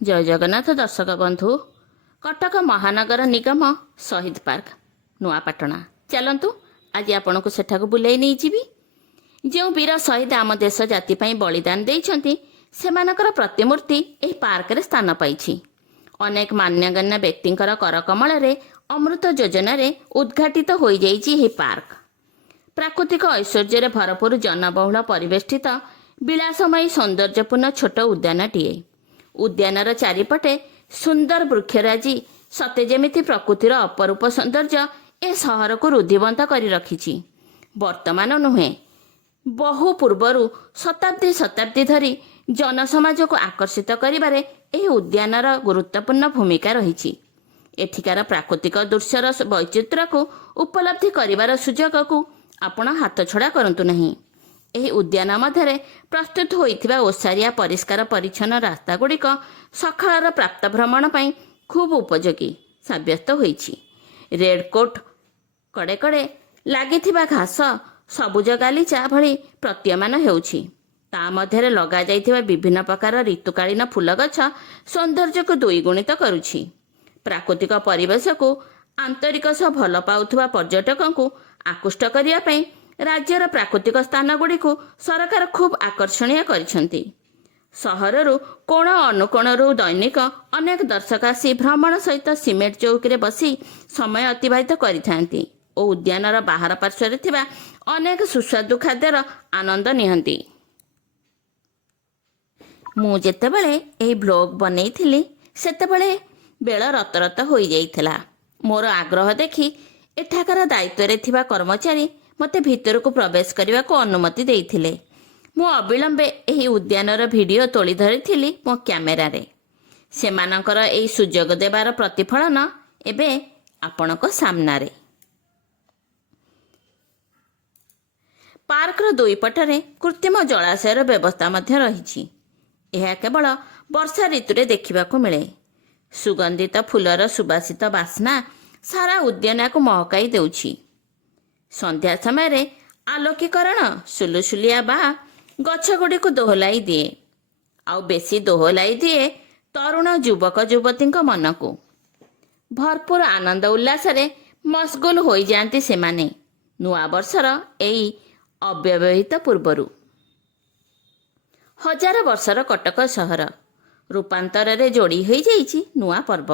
ଜୟ ଜଗନ୍ନାଥ ଦର୍ଶକ ବନ୍ଧୁ। କଟକ ମହାନଗର ନିଗମ ଶହୀଦ ପାର୍କ ନୂଆପାଟଣା, ଚାଲନ୍ତୁ ଆଜି ଆପଣଙ୍କୁ ସେଠାକୁ ବୁଲେଇ ନେଇଯିବି। ଯେଉଁ ବୀର ଶହୀଦ ଆମ ଦେଶ ଜାତି ପାଇଁ ବଳିଦାନ ଦେଇଛନ୍ତି, ସେମାନଙ୍କର ପ୍ରତିମୂର୍ତ୍ତି ଏହି ପାର୍କରେ ସ୍ଥାନ ପାଇଛି। ଅନେକ ମାନ୍ୟଗଣ୍ୟ ବ୍ୟକ୍ତିଙ୍କର କରକମଳରେ ଅମୃତ ଯୋଜନାରେ ଉଦ୍ଘାଟିତ ହୋଇଯାଇଛି ଏହି ପାର୍କ। ପ୍ରାକୃତିକ ଐଶ୍ୱର୍ଯ୍ୟରେ ଭରପୁର ଜନବହୁଳ ପରିବେଷ୍ଟିତ ବିଳାସମୟୀ ସୌନ୍ଦର୍ଯ୍ୟପୂର୍ଣ୍ଣ ଛୋଟ ଉଦ୍ୟାନଟିଏ। ଉଦ୍ୟାନର ଚାରିପଟେ ସୁନ୍ଦର ବୃକ୍ଷରାଜି ସତେ ଯେମିତି ପ୍ରକୃତିର ଅପରୂପ ସୌନ୍ଦର୍ଯ୍ୟ ଏ ସହରକୁ ରୁଦ୍ଧିବନ୍ତ କରି ରଖିଛି। ବର୍ତ୍ତମାନ ନୁହେଁ, ବହୁ ପୂର୍ବରୁ ଶତାବ୍ଦୀ ଶତାବ୍ଦୀ ଧରି ଜନସମାଜକୁ ଆକର୍ଷିତ କରିବାରେ ଏହି ଉଦ୍ୟାନର ଗୁରୁତ୍ୱପୂର୍ଣ୍ଣ ଭୂମିକା ରହିଛି। ଏଠିକାର ପ୍ରାକୃତିକ ଦୃଶ୍ୟର ବୈଚିତ୍ର୍ୟକୁ ଉପଲବ୍ଧି କରିବାର ସୁଯୋଗକୁ ଆପଣ ହାତଛଡ଼ା କରନ୍ତୁ ନାହିଁ। ଏହି ଉଦ୍ୟାନ ମଧ୍ୟରେ ପ୍ରସ୍ତୁତ ହୋଇଥିବା ଓସାରିଆ ପରିଷ୍କାର ପରିଚ୍ଛନ୍ନ ରାସ୍ତାଗୁଡ଼ିକ ସକାଳର ପ୍ରାପ୍ତ ଭ୍ରମଣ ପାଇଁ ଖୁବ୍ ଉପଯୋଗୀ ସାବ୍ୟସ୍ତ ହୋଇଛି। ରେଡ୍‌କୋଟ୍ କଡ଼େ କଡ଼େ ଲାଗିଥିବା ଘାସ ସବୁଜ ଗାଲିଚା ଭଳି ପ୍ରତୀୟମାନ ହେଉଛି। ତା ମଧ୍ୟରେ ଲଗାଯାଇଥିବା ବିଭିନ୍ନ ପ୍ରକାର ଋତୁକାଳୀନ ଫୁଲଗଛ ସୌନ୍ଦର୍ଯ୍ୟକୁ ଦ୍ୱିଗୁଣିତ କରୁଛି। ପ୍ରାକୃତିକ ପରିବେଶକୁ ଆନ୍ତରିକ ସହ ଭଲ ପାଉଥିବା ପର୍ଯ୍ୟଟକଙ୍କୁ ଆକୃଷ୍ଟ କରିବା ପାଇଁ ରାଜ୍ୟର ପ୍ରାକୃତିକ ସ୍ଥାନଗୁଡ଼ିକୁ ସରକାର ଖୁବ୍ ଆକର୍ଷଣୀୟ କରିଛନ୍ତି। ସହରରୁ କୋଣ ଅନୁକୋଣରୁ ଦୈନିକ ଅନେକ ଦର୍ଶକ ଆସି ଭ୍ରମଣ ସହିତ ସିମେଣ୍ଟ ଚୌକିରେ ବସି ସମୟ ଅତିବାହିତ କରିଥାନ୍ତି ଓ ଉଦ୍ୟାନର ବାହାର ପାର୍ଶ୍ୱରେ ଥିବା ଅନେକ ସୁସ୍ୱାଦୁ ଖାଦ୍ୟର ଆନନ୍ଦ ନିଅନ୍ତି। ମୁଁ ଯେତେବେଳେ ଏହି ବ୍ଲଗ୍ ବନେଇଥିଲି, ସେତେବେଳେ ବେଳ ରତରତ ହୋଇଯାଇଥିଲା। ମୋର ଆଗ୍ରହ ଦେଖି ଏଠାକାର ଦାୟିତ୍ୱରେ ଥିବା କର୍ମଚାରୀ ମୋତେ ଭିତରକୁ ପ୍ରବେଶ କରିବାକୁ ଅନୁମତି ଦେଇଥିଲେ। ମୁଁ ଅବିଳମ୍ବେ ଏହି ଉଦ୍ୟାନର ଭିଡ଼ିଓ ତୋଳି ଧରିଥିଲି ମୋ କ୍ୟାମେରାରେ। ସେମାନଙ୍କର ଏହି ସୁଯୋଗ ଦେବାର ପ୍ରତିଫଳନ ଏବେ ଆପଣଙ୍କ ସାମ୍ନାରେ। ପାର୍କର ଦୁଇ ପଟରେ କୃତ୍ରିମ ଜଳାଶୟର ବ୍ୟବସ୍ଥା ମଧ୍ୟ ରହିଛି। ଏହା କେବଳ ବର୍ଷା ଋତୁରେ ଦେଖିବାକୁ ମିଳେ। ସୁଗନ୍ଧିତ ଫୁଲର ସୁବାସିତ ବାସ୍ନା ସାରା ଉଦ୍ୟାନକୁ ମହକାଇ ଦେଉଛି। ସନ୍ଧ୍ୟା ସମୟରେ ଆଲୋକୀକରଣ ସୁଲୁସୁଲିଆ ବା ଗଛଗୁଡ଼ିକୁ ଦୋହଲାଇ ଦିଏ, ଆଉ ବେଶୀ ଦୋହଲାଇ ଦିଏ ତରୁଣ ଯୁବକ ଯୁବତୀଙ୍କ ମନକୁ। ଭରପୁର ଆନନ୍ଦ ଉଲ୍ଲାସରେ ମସଗୁଲ ହୋଇଯାଆନ୍ତି ସେମାନେ ନୂଆ ବର୍ଷର ଏହି ଅବ୍ୟବହିତ ପୂର୍ବରୁ। ହଜାର ବର୍ଷର କଟକ ସହର ରୂପାନ୍ତରରେ ଯୋଡ଼ି ହୋଇଯାଇଛି ନୂଆ ପର୍ବ।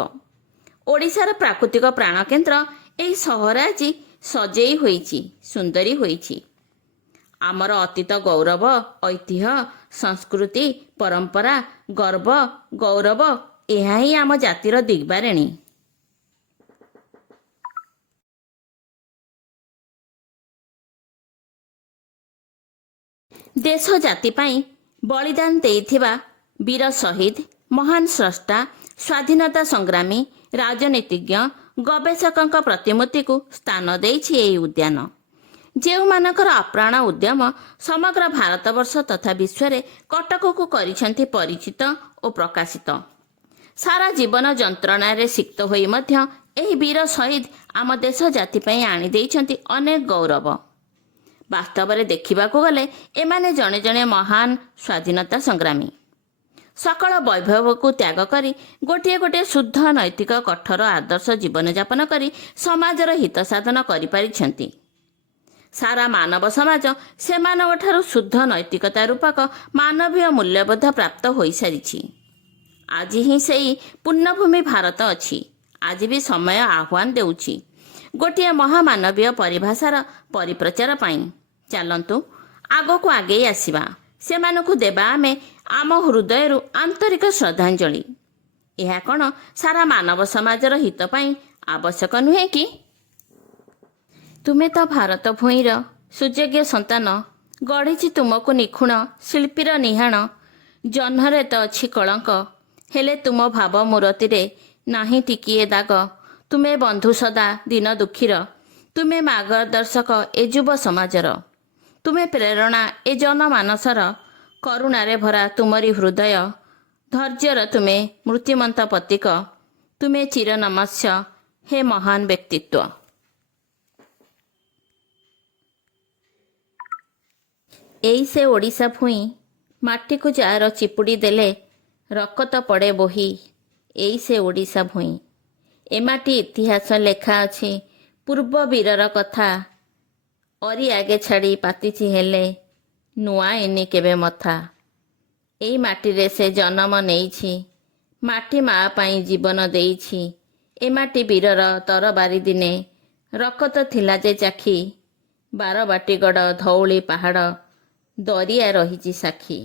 ଓଡ଼ିଶାର ପ୍ରାକୃତିକ ପ୍ରାଣକେନ୍ଦ୍ର ଏହି ସହର ଆଜି ସଜେଇ ହୋଇଛି, ସୁନ୍ଦରୀ ହୋଇଛି। ଆମର ଅତୀତ ଗୌରବ, ଐତିହ୍ୟ, ସଂସ୍କୃତି, ପରମ୍ପରା, ଗର୍ବ, ଗୌରବ, ଏହା ହିଁ ଆମ ଜାତିର ଦିଗ୍ବାରିଣୀ। ଦେଶ ଜାତି ପାଇଁ ବଳିଦାନ ଦେଇଥିବା ବୀର ଶହୀଦ, ମହାନ ସ୍ରଷ୍ଟା, ସ୍ୱାଧୀନତା ସଂଗ୍ରାମୀ, ରାଜନୀତିଜ୍ଞ, ଗବେଷକଙ୍କ ପ୍ରତିମୂର୍ତ୍ତିକୁ ସ୍ଥାନ ଦେଇଛି ଏହି ଉଦ୍ୟାନ। ଯେଉଁମାନଙ୍କର ଆପ୍ରାଣ ଉଦ୍ୟମ ସମଗ୍ର ଭାରତବର୍ଷ ତଥା ବିଶ୍ୱରେ କଟକକୁ କରିଛନ୍ତି ପରିଚିତ ଓ ପ୍ରକାଶିତ। ସାରା ଜୀବନ ଯନ୍ତ୍ରଣାରେ ସିକ୍ତ ହୋଇ ମଧ୍ୟ ଏହି ବୀର ଶହୀଦ ଆମ ଦେଶ ଜାତି ପାଇଁ ଆଣିଦେଇଛନ୍ତି ଅନେକ ଗୌରବ। ବାସ୍ତବରେ ଦେଖିବାକୁ ଗଲେ ଏମାନେ ଜଣେ ଜଣେ ମହାନ ସ୍ୱାଧୀନତା ସଂଗ୍ରାମୀ। ସକଳ ବୈଭବକୁ ତ୍ୟାଗ କରି ଗୋଟିଏ ଗୋଟିଏ ଶୁଦ୍ଧ ନୈତିକ କଠୋର ଆଦର୍ଶ ଜୀବନଯାପନ କରି ସମାଜର ହିତ ସାଧନ କରିପାରିଛନ୍ତି। ସାରା ମାନବ ସମାଜ ସେମାନଙ୍କଠାରୁ ଶୁଦ୍ଧ ନୈତିକତା ରୂପକ ମାନବୀୟ ମୂଲ୍ୟବୋଧ ପ୍ରାପ୍ତ ହୋଇସାରିଛି। ଆଜି ହିଁ ସେହି ପୁଣ୍ୟଭୂମି ଭାରତ ଅଛି। ଆଜି ବି ସମୟ ଆହ୍ୱାନ ଦେଉଛି ଗୋଟିଏ ମହାମାନବୀୟ ପରିଭାଷାର ପରିପ୍ରଚାର ପାଇଁ। ଚାଲନ୍ତୁ ଆଗକୁ ଆଗେଇ ଆସିବା, ସେମାନଙ୍କୁ ଦେବା ଆମେ ଆମ ହୃଦୟରୁ ଆନ୍ତରିକ ଶ୍ରଦ୍ଧାଞ୍ଜଳି। ଏହା କ'ଣ ସାରା ମାନବ ସମାଜର ହିତ ପାଇଁ ଆବଶ୍ୟକ ନୁହେଁ କି? ତୁମେ ତ ଭାରତ ଭୂଇଁର ସୁଯୋଗ୍ୟ ସନ୍ତାନ। ଗଢ଼ିଛି ତୁମକୁ ନିଖୁଣ ଶିଳ୍ପୀର ନିହାଣ। ଜହ୍ନରେ ତ ଅଛି କଳଙ୍କ, ହେଲେ ତୁମ ଭାବ ମୂରତିରେ ନାହିଁ ଟିକିଏ ଦାଗ। ତୁମେ ବନ୍ଧୁ ସଦା ଦିନ ଦୁଃଖୀର, ତୁମେ ମାର୍ଗଦର୍ଶକ ଏ ଯୁବ ସମାଜର। ତୁମେ ପ୍ରେରଣା ଏ ଜନମାନସର, କରୁଣାରେ ଭରା ତୁମରି ହୃଦୟ। ଧୈର୍ଯ୍ୟର ତୁମେ ମୂର୍ତ୍ତିମନ୍ତ ପ୍ରତୀକ, ତୁମେ ଚିରନମସ୍ୟ ହେ ମହାନ ବ୍ୟକ୍ତିତ୍ୱ। ଏଇ ସେ ଓଡ଼ିଶା ଭୂଇଁ, ମାଟିକୁ ଯାହାର ଚିପୁଡ଼ି ଦେଲେ ରକତ ପଡ଼େ ବୋହି ଏଇ ସେ ଓଡ଼ିଶା ଭୂଇଁ। ଏ ମାଟି ଇତିହାସ ଲେଖା ଅଛି ପୂର୍ବ ବୀରର କଥା। ଅରି ଆଗେ ଛାଡ଼ି ପାତିଛି ହେଲେ ନୂଆ ଏନି କେବେ ମଥା। ଏଇ ମାଟିରେ ସେ ଜନମ ନେଇଛି, ମାଟି ମା ପାଇଁ ଜୀବନ ଦେଇଛି। ଏ ମାଟି ବୀରର ତରବାରି ଦିନେ ରକତ ଥିଲା ଯେ ଚାଖି। ବାରବାଟିଗଡ଼ ଧଉଳି ପାହାଡ଼ ଦରିଆ ରହିଛି ସାକ୍ଷୀ।